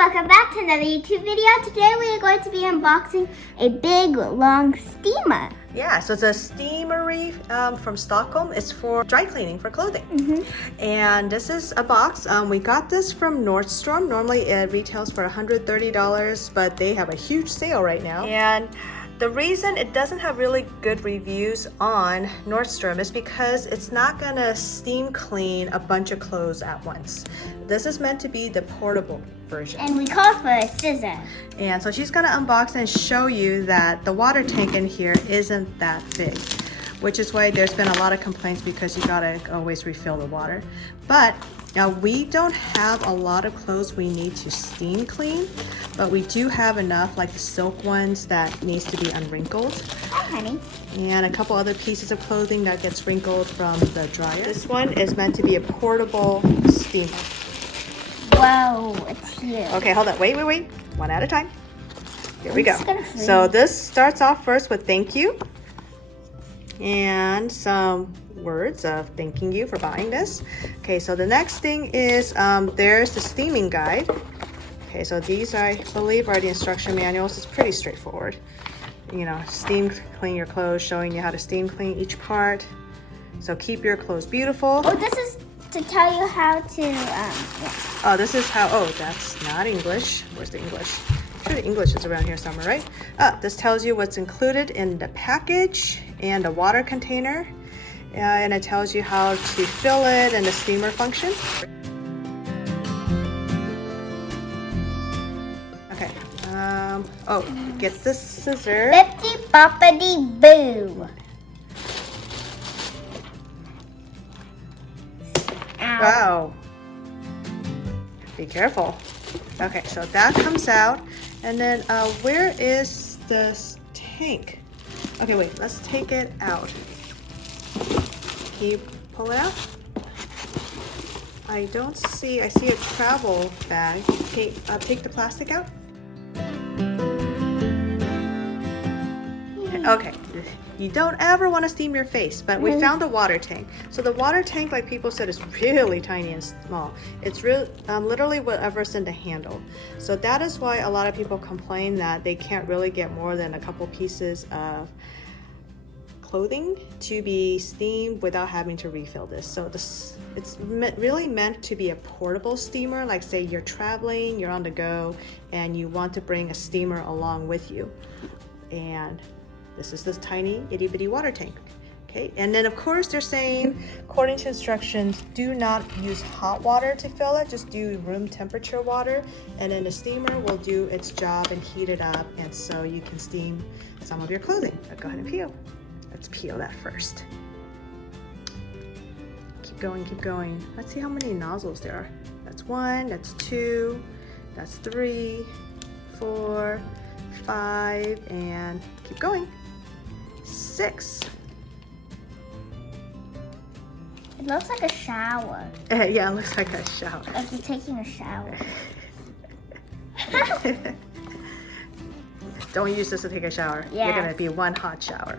welcome back to another YouTube video. Today we are going to be unboxing a big long steamer. Yeah, so it's a Steamery from Stockholm. It's for dry cleaning for clothing. And this is a box. We got this from Nordstrom. Normally it retails for $130, but they have a huge sale right now. And the reason it doesn't have really good reviews on Nordstrom is because it's not gonna steam clean a bunch of clothes at once. This is meant to be the portable version. And we called for a scissor. And so she's gonna unbox and show you that the water tank in here isn't that big, which is why there's been a lot of complaints because you gotta always refill the water. But now we don't have a lot of clothes we need to steam clean, but we do have enough, like the silk ones that needs to be unwrinkled. Hi, honey. And a couple other pieces of clothing that gets wrinkled from the dryer. This one is meant to be a portable steamer. Whoa, it's huge. Okay, hold on, wait. One at a time. Here we go. It's So this starts off first with thank you and some words of thanking you for buying this. Okay, so the next thing is there's the steaming guide. Okay, so these I believe are the instruction manuals. It's pretty straightforward. You know, steam clean your clothes, showing you how to steam clean each part. So keep your clothes beautiful. Oh, this is to tell you how to, yeah. Oh, this is how, oh, that's not English. Where's the English? I'm sure the English is around here somewhere, right? This tells you what's included in the package and a water container. And it tells you how to fill it and the steamer function. Okay, oh, get the scissor. Bippity boppity boo. Ow. Wow. Be careful. Okay, so that comes out. And then where is this tank? Okay, wait, let's take it out. Can you pull it out? I don't see, I see a travel bag. Take the plastic out. Okay, you don't ever want to steam your face, but we found a water tank. So the water tank, like people said, is really tiny and small. It's literally whatever's in the handle. So that is why a lot of people complain that they can't really get more than a couple pieces of clothing to be steamed without having to refill this. So it's really meant to be a portable steamer, like say you're traveling, you're on the go, and you want to bring a steamer along with you. And this is this tiny itty bitty water tank. Okay, and then of course they're saying, according to instructions, do not use hot water to fill it, just do room temperature water, and then the steamer will do its job and heat it up, and so you can steam some of your clothing. Go ahead and peel. Let's peel that first. Keep going. Let's see how many nozzles there are. That's 1, that's 2, that's 3, 4, 5, and keep going. 6. It looks like a shower. Yeah, it looks like a shower. Like you're taking a shower. Don't use this to take a shower. Yeah. You're gonna be one hot shower.